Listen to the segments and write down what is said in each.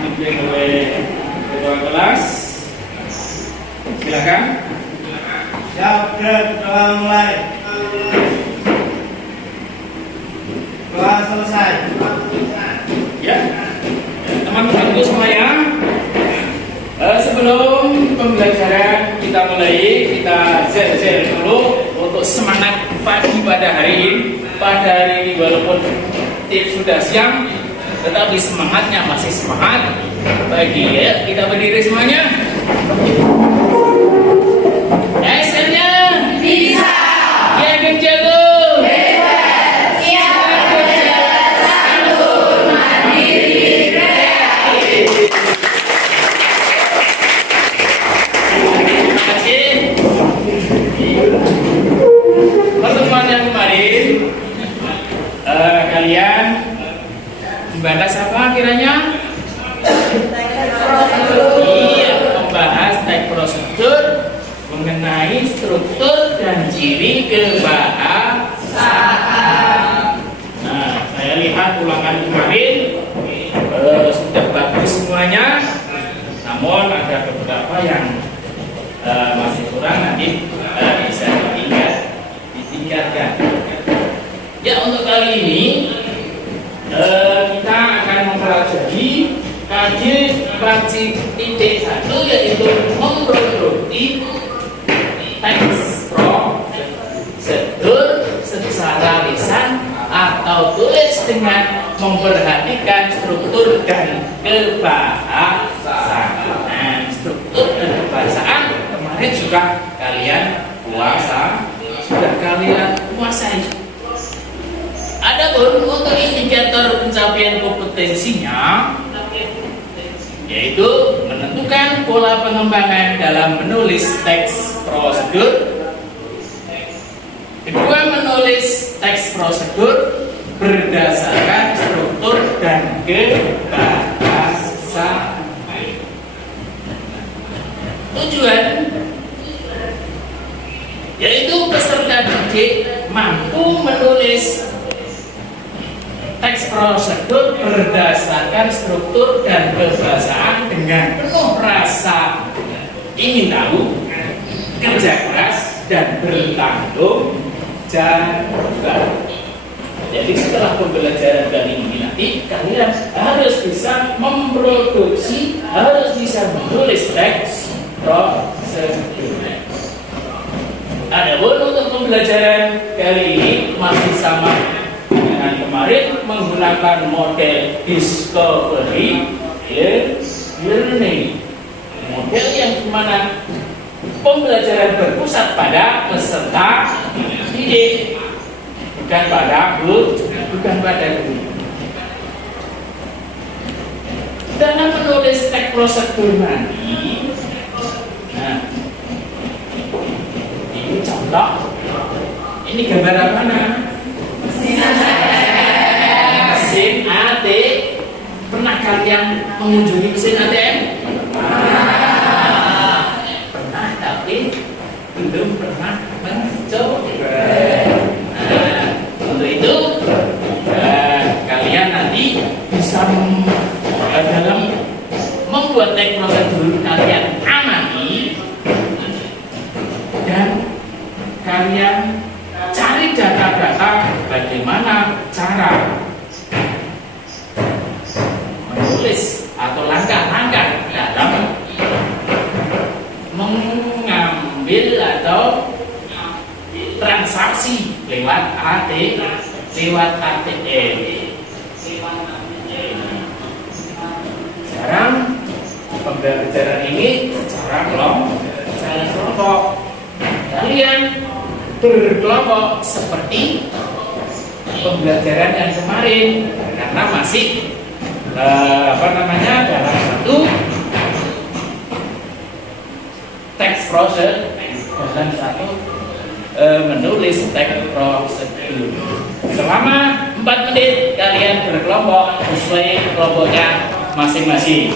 dipimpin oleh ketua kelas. Silakan. Siap, doa mulai. Doa selesai. Ya, teman-temanku semuanya. Sebelum pembelajaran kita mulai, kita zel dulu untuk semangat pagi pada hari ini. Pada hari ini walaupun sudah siang, tetapi semangatnya masih semangat pagi ya. Kita berdiri semuanya. Hasilnya bisa. Yang jago. Pertemuan yang kemarin kalian membahas apa kiranya? Iya, membahas teks prosedur mengenai struktur dan ciri kebahasaan. Nah, saya lihat ulangan kemarin sudah bagus semuanya, namun ada beberapa yang masih kurang, nanti bisa ditingkatkan. Ya, untuk kali ini kita akan mempelajari KJ 4.1, yaitu memproduksi teks prosedur secara lisan atau tulis dengan memperhatikan struktur dan kebahasaan. Struktur dan kebahasaan kemarin juga kalian sudah kalian kuasai. Adapun untuk indikator pencapaian kompetensinya, yaitu menentukan pola pengembangan dalam menulis teks prosedur. Kedua, menulis teks prosedur berdasarkan struktur dan kebahasaan. Tujuan yaitu peserta didik mampu menulis teks prosedur berdasarkan struktur dan kebahasaan dengan penuh rasa ingin tahu, kerja keras, dan bertanggung jawab. Jadi setelah pembelajaran kali ini nanti kalian harus bisa memproduksi, harus bisa menulis teks prosedur. Adapun untuk pembelajaran kali ini masih sama dengan kemarin, menggunakan model discovery learning, model yang dimana pembelajaran berpusat pada peserta didik, bukan pada guru. Dalam menulis teks prosedur nanti, nah ini contoh, ini gambar apa mana? Mesin ATM. Pernah kalian mengunjungi mesin ATM? Pernah, tapi belum pernah mencoba. Untuk itu kalian nanti bisa dalam membuat teks prosedur kalian amati dan kalian cari data-data bagaimana cara menulis atau langkah-langkah dalam mengambil atau transaksi lewat ATM. Sekarang pembelajaran ini secara kelompok. Kalian berkelompok seperti pembelajaran yang kemarin, karena masih dalam satu teks prosedur, dalam satu menulis teks prosedur. Selama 4 menit kalian berkelompok sesuai kelompoknya masing-masing.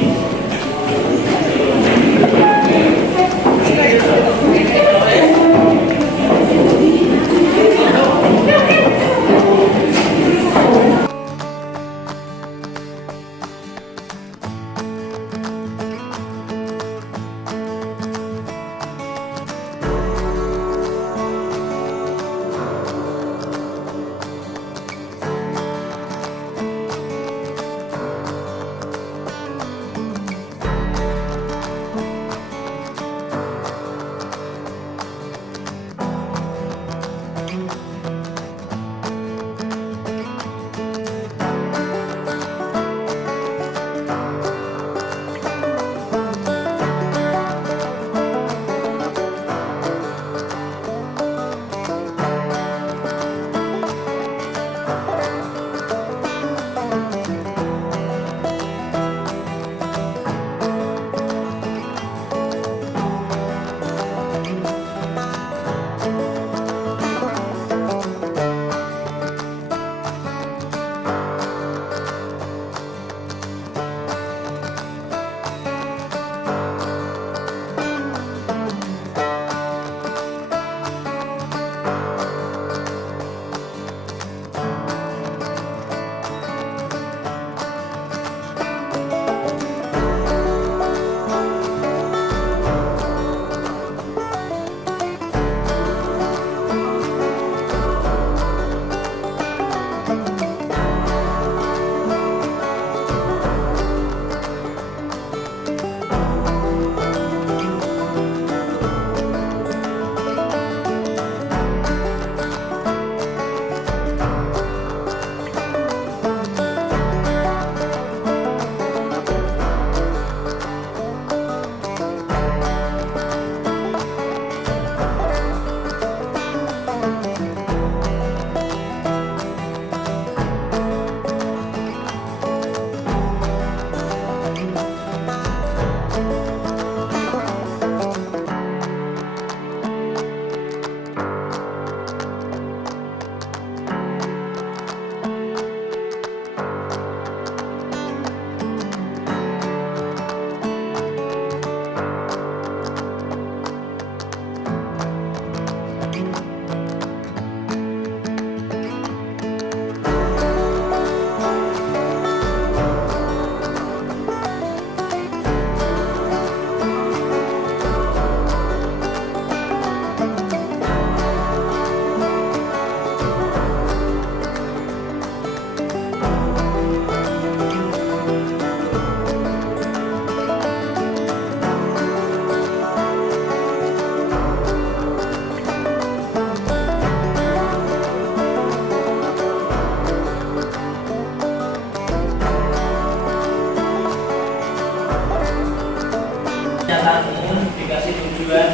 dikasih tujuan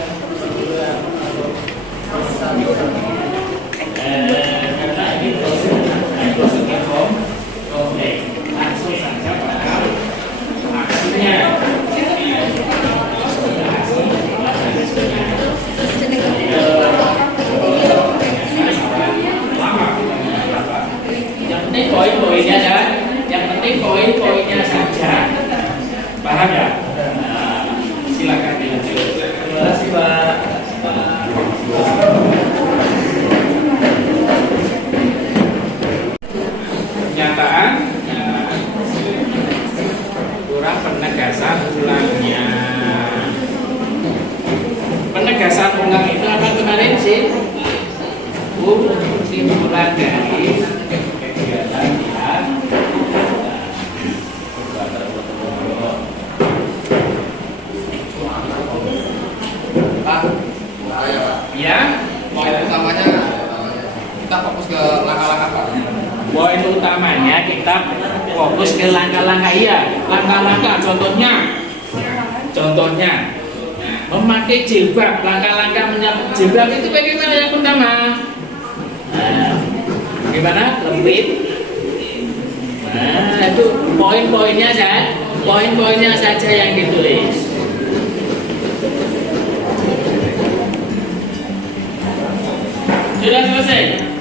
karena ini prosedur form kompleks langsung saja pada aksinya. Yang penting poin-poinnya kan, yang penting poin-poinnya saja, paham ya? Nah, silakan dilanjut. Terima kasih Pak. Pernyataan kurang penegasan ulangnya. Penegasan ulang itu apa kemarin sih? Simpulan dari kegiatan ya. Pak, Ya, poin utamanya kita fokus ke langkah-langkah Pak. poin utamanya kita fokus ke langkah-langkah iya, langkah-langkah contohnya memakai jilbab, langkah-langkah menyambut jilbab itu bagaimana yang pertama? Nah, bagaimana? Lembit. Nah, itu poin-poinnya saja yang ditulis. Sudah selesai?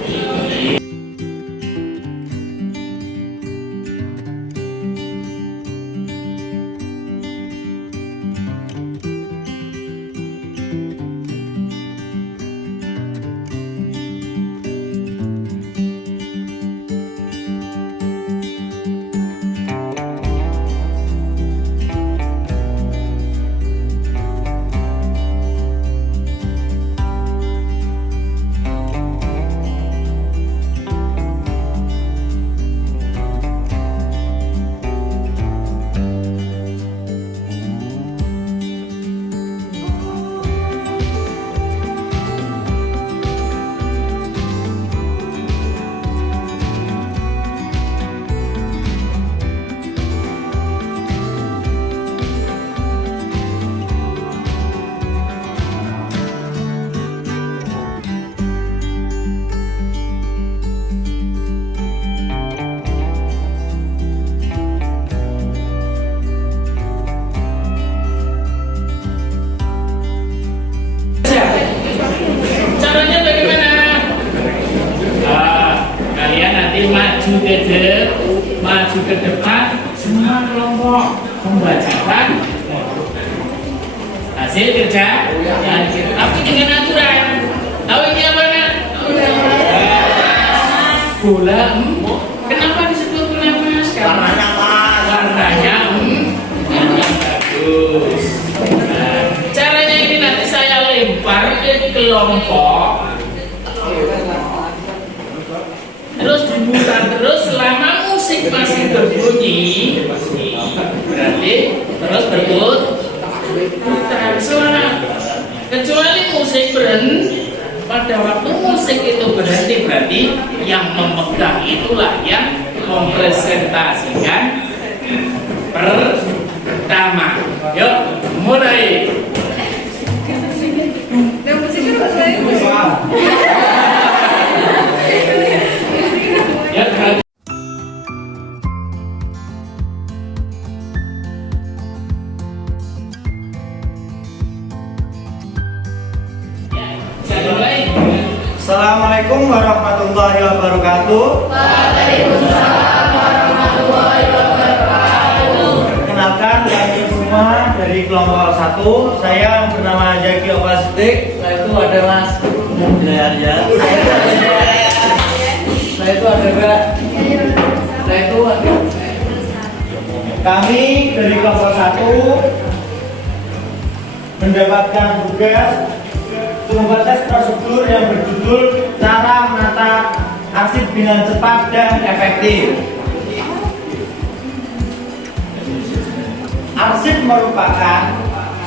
Caranya bagaimana? Kalian nanti maju ke depan, semua kelompok membacakan hasil kerja. Tapi dengan aturan. Tahu ini apa nak? Bola. Kenapa disebut bola emas? Warnanya bagus. Caranya ini nanti saya lempar ke kelompok, terus diputar terus selama musik masih berbunyi, berarti terus berputar selama, kecuali musik berhenti. Pada waktu musik itu berhenti yang memegang itulah yang mempresentasikan pertama. Yuk mulai. Ya, Assalamualaikum warahmatullahi wabarakatuh. Waalaikumsalam warahmatullahi wabarakatuh. Perkenalkan kami semua dari kelompok 1. Saya bernama Jaki Opastik. Saya itu ada Mas Mundraya. Saya itu ada Mbak. Saya itu ada. Kami dari kelompok 1 mendapatkan tugas membuat prosedur yang berjudul cara menata arsip dengan cepat dan efektif. Arsip merupakan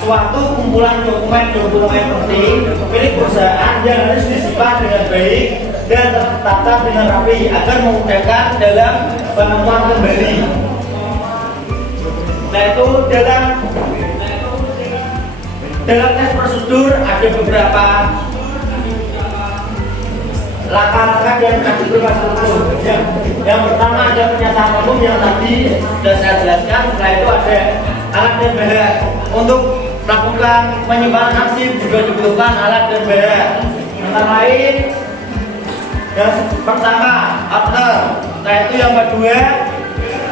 suatu kumpulan dokumen penting milik perusahaan yang harus disimpan dengan baik dan tertata dengan rapi agar memudahkan dalam penemuan kembali. Nah itu dalam dalam tes prosedur ada beberapa langkah-langkah dan prosedur. Yang pertama ada pernyataan umum yang tadi sudah saya jelaskan. Setelah itu ada alat dan bahan. Untuk melakukan penyimpanan arsip juga dibutuhkan alat dan bahan. Antara lain yang pertama outer, setelah itu yang kedua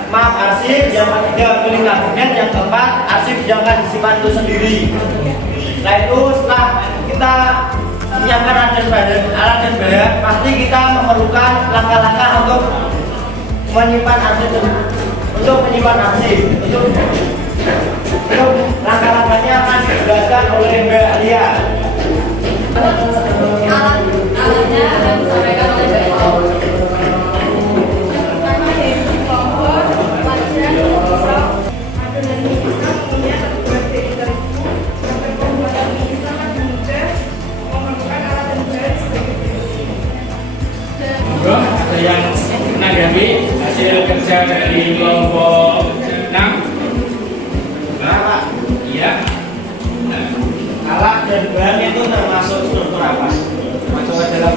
map arsip, yang ketiga filling kabinet, yang keempat arsip yang akan disimpan itu sendiri. Setelah itu setelah kita menyiapkan alat dan bahan, pasti kita memerlukan langkah-langkah untuk menyimpan arsip. Untuk langkah-langkahnya akan dijelaskan oleh Mbak Lia. Alat-alatnya akan disampaikan oleh Mbak Lia. Yang pertama yaitu kompor, wajan, pisau. Adonan mie instan umumnya terbuat dari terigu. Sampai pembuatan mie instan akan mudah, memerlukan alat dan bahan sebagai berikut. Bro, ada yang menanggapi hasil kerja dari kelompok 6? Iya. Alat dan bahan itu termasuk struktur apa? Masuk ke dalam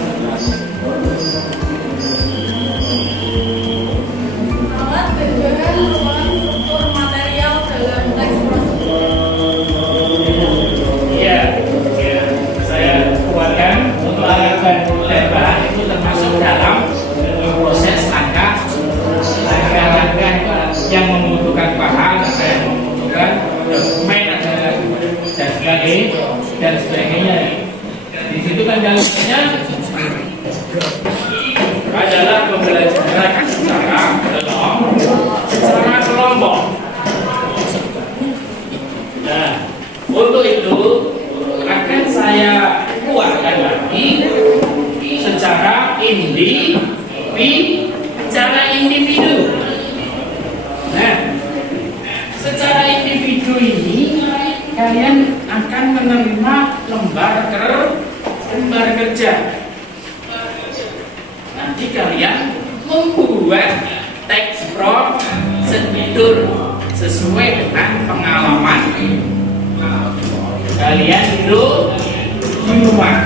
Alat dan bahan merupakan struktur material dalam teks prosedur. Iya. Saya kuatkan untuk alat dan bahan itu termasuk dalam proses langkah yang membutuhkan bahan, ada yang membutuhkan dokumen, ada dan sebagainya. Di situ kan jalannya adalah pembelajaran secara kelompok. Nah, untuk itu akan saya kuatkan lagi secara individu. Nah, secara individu ini kalian akan menerima lembar kerja. Nanti kalian membuat teks prosedur sesuai dengan pengalaman kalian itu di rumah.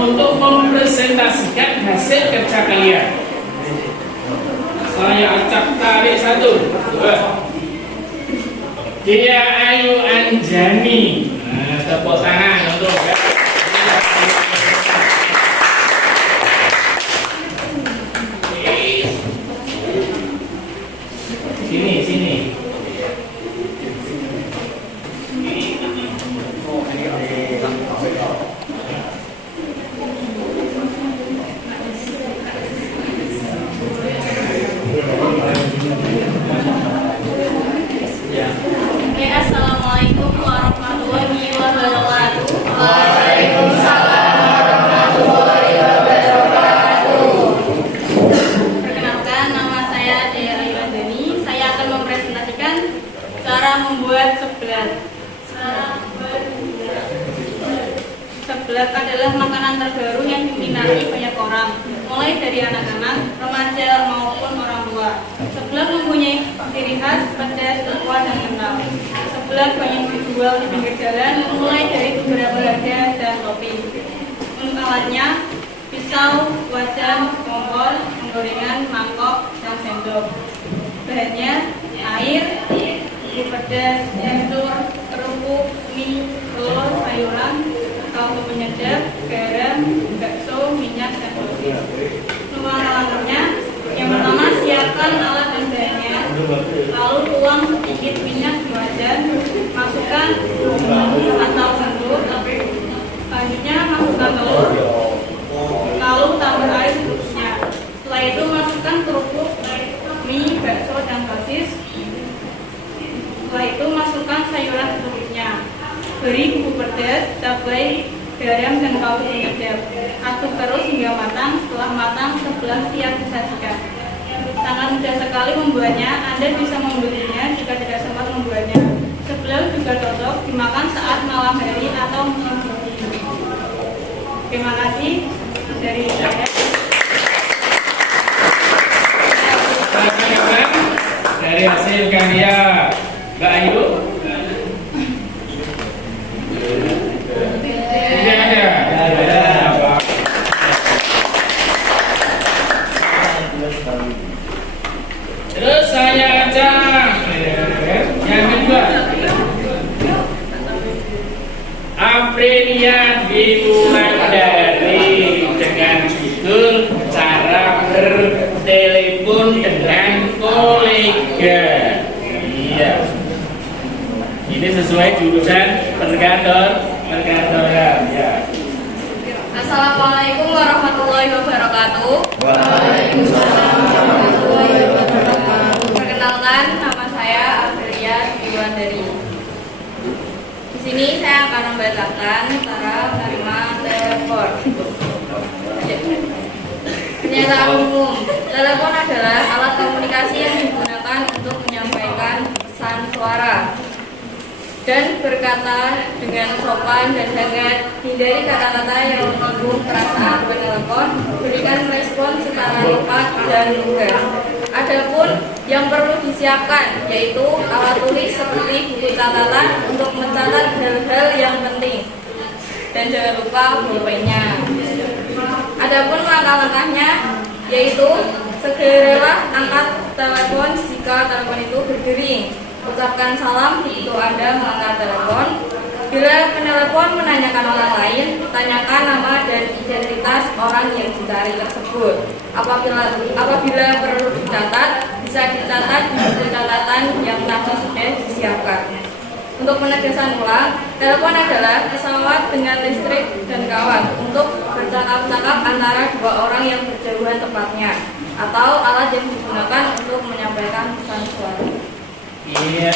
untuk mempresentasikan hasil kerja kalian. Saya acak tarik 1, 2. Dia Ayu Anjani. Nah, tepuk tangan untuk ya. Sini. Oke, assalamualaikum warahmatullahi wabarakatuh. Perkenalkan, nama saya Dea Ayu Anjani. Saya akan mempresentasikan cara membuat seblak. Seblak adalah makanan terbaru yang diminati banyak orang, mulai dari anak-anak, remaja maupun orang tua. Seblak mempunyai ciri khas, pedas, kuat, dan kental. Seblak banyak dijual di pinggir jalan, mulai dari beberapa harga dan topping. Untuk alatnya, pisau, wajan, kompor, penggorengan, mangkok, dan sendok. Bahannya air, bumbu pedas, kencur, kerupuk, mie, telur, sayuran, kaldu penyedap, garam, bakso, minyak, dan sosis. Langkah-langkahnya, yang pertama siapkan alat dan bahannya, lalu tuang sedikit minyak di wajan, masukkan bumbu atau sendok, selanjutnya masukkan telur, lalu tambah air secukupnya. Setelah itu masukkan kerupuk, mie, bakso, dan sosis. Setelah itu masukkan sayuran secukupnya. Beri bumbu pedas, cabai, garam, dan kaldu penyedap. Aduk terus hingga matang. Setelah matang, seblak siap disajikan. Sangat mudah sekali membuatnya. Anda bisa membelinya jika tidak sempat membuatnya. Seblak juga cocok dimakan saat malam hari atau musim dingin. Terima kasih dari saya. Dari hasil karya Mbak Ayu. Tidak ada. Terus saya ajak yang kedua, Aprilia dimulai dari dengan judul cara bertelepon dengan kolega. Iya. Ini sesuai jurusan perkantoran. Ya. Assalamualaikum warahmatullahi wabarakatuh. Perkenalkan, nama saya Aprilia Diwandari. Di sini saya akan membacakan cara menerima telepon. Pernyataan umum, telepon adalah alat komunikasi yang digunakan untuk menyampaikan pesan suara dan berkata dengan sopan dan hangat. Hindari kata-kata yang menyinggung perasaan penelepon. Berikan respon secara tepat dan lugas. Adapun yang perlu disiapkan yaitu alat tulis seperti buku catatan untuk mencatat hal-hal yang penting, dan jangan lupa pulpennya. Adapun langkah-langkahnya yaitu segeralah angkat telepon jika telepon itu berdering. Ucapkan salam begitu Anda mengangkat telepon. Bila penelepon menanyakan orang lain, tanyakan nama dan identitas orang yang dicari tersebut. Apabila perlu dicatat, bisa dicatat di buku catatan yang nanti sudah disiapkan. Untuk penegasan ulang, telepon adalah pesawat dengan listrik dan kawat untuk bercakap-cakap antara dua orang yang berjauhan tepatnya, atau alat yang digunakan untuk menyampaikan pesan suara. Iya.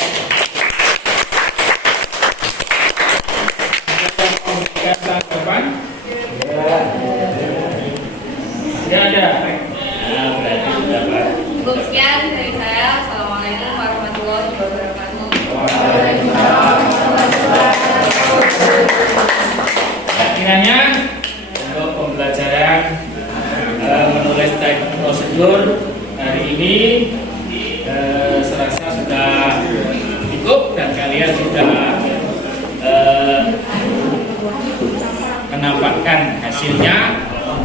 Tidak ada. Nah, berarti sudah Pak. Cukup sekian dari saya. Assalamualaikum warahmatullahi wabarakatuh. Kiranya untuk pembelajaran menulis teks prosedur hari ini serasa sudah cukup dan kalian sudah menampakkan hasil hasilnya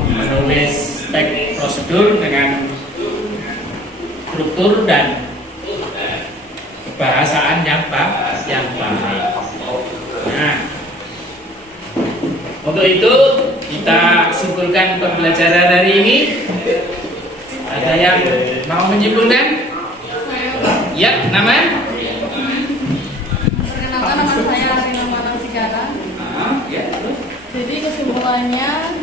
menulis teks prosedur dengan struktur dan bahasaan yang baik. Nah, untuk itu kita simpulkan pembelajaran hari ini. Ada yang mau menyimpulkan? Ya, nama? Perkenalkan, nama saya Rina Manasigara. Ya, terus? Jadi kesimpulannya,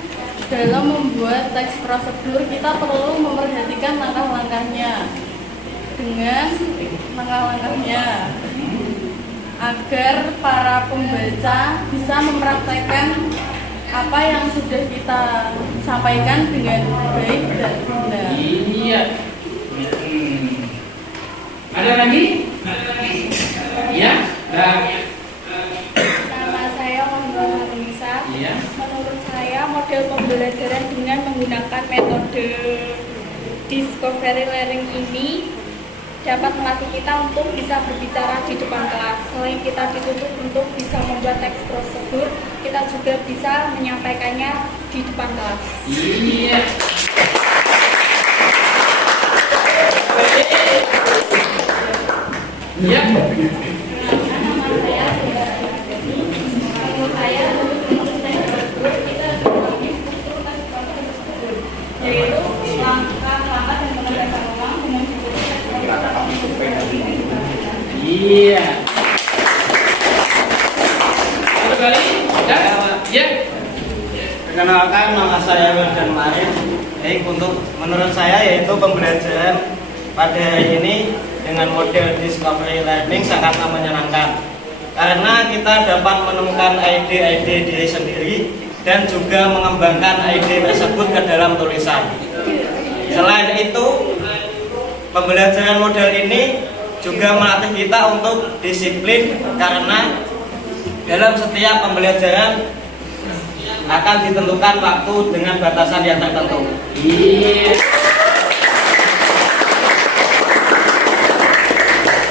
dalam membuat teks prosedur kita perlu memperhatikan langkah-langkahnya dengan langkah-langkahnya agar para pembaca bisa mempraktekkan apa yang sudah kita sampaikan dengan baik dan benar. Iya. Ada lagi? Ya. Nama saya Mangga Nisa. Iya. Menurut saya model pembelajaran dengan menggunakan metode discovery learning ini dapat melatih kita untuk bisa berbicara di depan kelas. Selain kita dituntut untuk bisa membuat teks prosedur, kita juga bisa menyampaikannya di depan kelas. Iya. Iya. Nama saya Sundar Aditya. Menurut saya untuk menulis teks prosedur kita harus memiliki struktur teks prosedur, yaitu langkah-langkah dan penegasan ulang dengan judul teks prosedur. Iya. Satu kali. Ya. Perkenalkan, nama saya Wildan Marin. Untuk menurut saya yaitu pembelajaran pada hari ini dengan model discovery learning sangatlah menyenangkan karena kita dapat menemukan ide-ide diri sendiri dan juga mengembangkan ide tersebut ke dalam tulisan. Selain itu, pembelajaran model ini juga melatih kita untuk disiplin karena dalam setiap pembelajaran akan ditentukan waktu dengan batasan yang tertentu. Iya.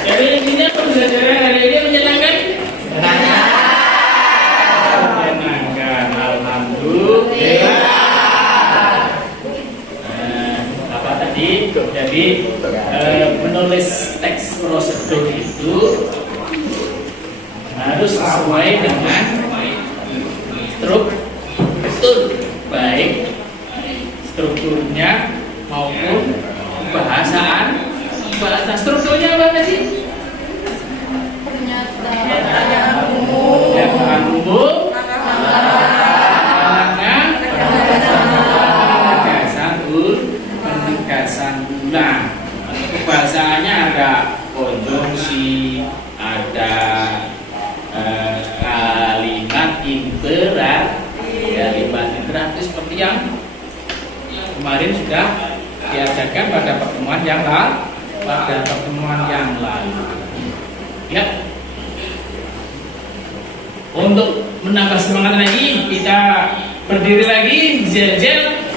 Jadi intinya pembelajaran hari ini menyenangkan? Menyenangkan. Alhamdulillah. Apa tadi? Jadi menulis teks prosedur itu harus sesuai dengan struktur, baik strukturnya maupun bahasaan. Bahasa strukturnya apa sih? Pernyataan umum, Pernyataan umum, penegasan ulang. Bahasaannya ada konjungsi, ada kalimat imperatif seperti yang kemarin sudah diajarkan pada pertemuan yang lalu. Ya. Untuk menambah semangat lagi, kita berdiri lagi, zel-zel.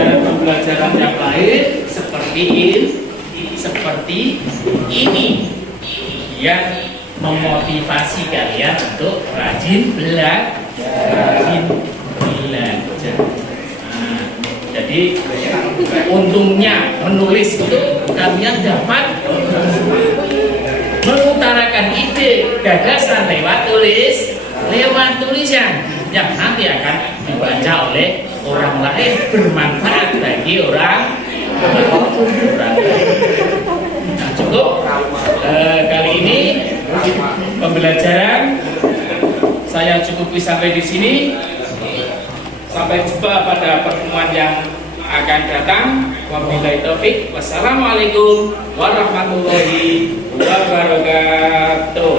Pembelajaran yang lain seperti ini yang memotivasi kalian untuk rajin belajar. Nah, jadi untungnya menulis itu kalian dapat mengutarakan ide gagasan lewat tulisan yang nanti akan dibaca oleh orang lain, bermanfaat bagi orang lain. Nah, cukup kali ini pembelajaran saya cukupi sampai di sini. Sampai jumpa pada pertemuan yang akan datang. Wabillahi taufik. Wassalamualaikum warahmatullahi wabarakatuh.